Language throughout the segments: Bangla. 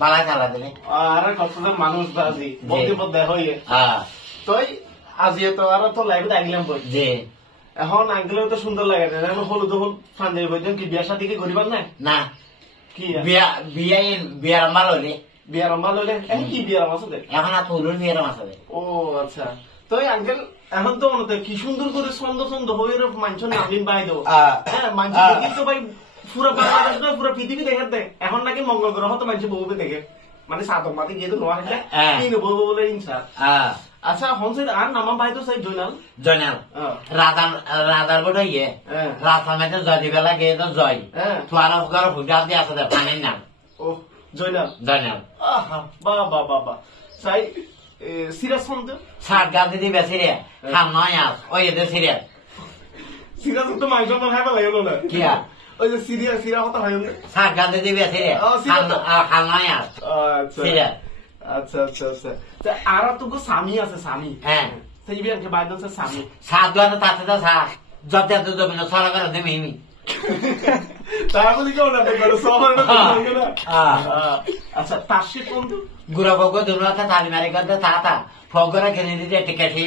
বালা চালা দিলে আর কত মানুষ বাজি বলতে বলতে হইয়ে তুই আজিও তো আর তো লাইভ আগলাম বই জি এখন আঙ্কেলেও তো সুন্দর লাগে না এখন হলুদ হলুদ পাঞ্জাবি বইছেন কি বিয়া শাদি কি করিবার না না কি বিয়ার মাল হলে বিয়ার মাল হলে এখন কি বিয়ার মাছ আছে এখন আর তুলুর বিয়ার মাছ হবে ও আচ্ছা তো আঙ্কেল এখন তো মনে কি সুন্দর করে ছন্দ ছন্দ হয়ে মানুষ নামিন বাই দেবো হ্যাঁ মানুষ কিন্তু ভাই পুরো বাংলাদেশ নয় পুরো পৃথিবী দেখে দেয় এখন নাকি মঙ্গল গ্রহ তো মানুষ বউবে দেখে মানে সাদক মাতি গিয়ে তো নোয়া হয়েছে কি নেবো বলে ইনসা আচ্ছা হনসের আর নামা ভাই তো সেই জয়নাল রাধার গোটা ইয়ে রাধা মেতে জয় দিবে লাগে তো জয় তোয়ারা ঘর ভুজা দিয়ে আছে পানির নাম ও জয়নাল বাবা বাবা সাই সিরিয়াস শুনতে সাত গাছ দিবে সিরিয়া খান নয় আস ওই এদের সিরিয়া সিরিয়াস তো মাংস তো খাইবা লাগলো না কি আর ওই যে সিরিয়া কথা হয় না সাত গাছ দিবে সিরিয়া খান নয় আস সিরিয়া আচ্ছা আচ্ছা আচ্ছা আর তো স্বামী আছে স্বামী হ্যাঁ সেই বিয়াকে বাইদ আছে স্বামী সাত গাছ তাতে তো সাত যত এত জমি না সরা করে দেবে হিমি তারপরে কেউ না দেখো সবার না আচ্ছা তাসি কোন গুড়া বগো দুনো আছে তালি মারি করতে তাতা ফগরা খেলে দিতে টিকেটি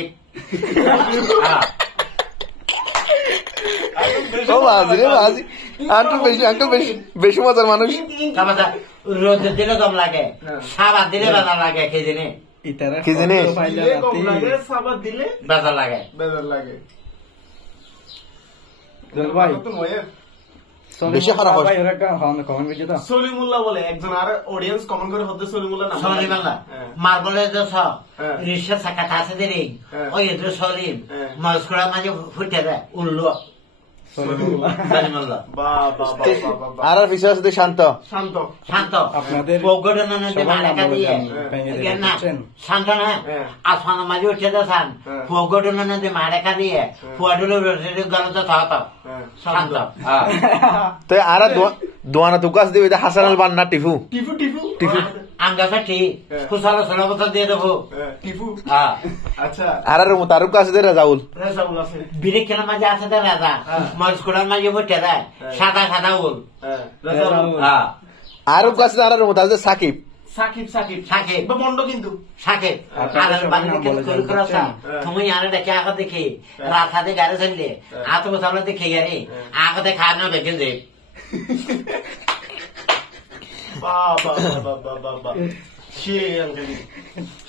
ও বাজি রে বাজি আঙ্কেল বেশি মজার মানুষ রোদ দিলে দম লাগে সাবাদ দিলে বেজার লাগে খেদিনে কি জিনিস সাবাদ দিলে বেজার লাগে বেশি খারাপ সলিমুল্লাহ বলে একজন আর অডিয়েন্স কমেন্ট করে হতে সলিমুল্লাহ নাম সলিমুল্লাহ মার্বলে যে সব রিসা সাকাত আছে দেরি ওই যে সলিম মস্করা মাঝে ফুটে দেয় উল্লু আর বিশ্বাস শান্ত শান্ত শান্ত আপনাদের শান্ত না আসমান মাঝে উঠে যান পগডন মারেকা দিয়ে ফুয়াডুলো গরমটা থাকত শান্ত তো আর দোয়ানা তুকাস দিবে হাসান আল বান্না টিফু আঙ্গাসা ঠিক খুশালো ষোলো বছর দিয়ে দেবো টিফু আচ্ছা আর তারুক কাছে দে রাজাউল আছে বিড়ি কেনা মাঝে আছে তো রাজা মস্কুড়ার মাঝে বসে দেয় সাদা সাদা উল আরব কাছে আর আছে সাকিব সাকিব মন্ড কিন্তু সাকিব তুমি আনে দেখে আগে দেখি রাস্তাতে গাড়ি চললে আত বছর দেখে গাড়ি আগে খাওয়ানো দেখে যে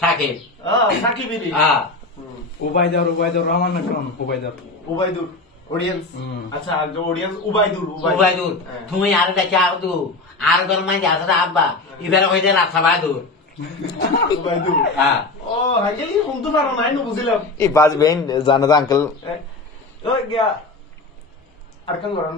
সাকিব উবাইদুর রহমান উবাইদুর অডিয়েন্স আচ্ছা অডিয়েন্স উবাইদুর তুমি আর দেখে আগদু আর গরমাই আসলে আব্বা এবারে হইতে রাস্তা বাহাদুর ও হাইগেলি শুনতে পারো নাই না বুঝলাম এই বাজবেন জানা আঙ্কেল আর কান করান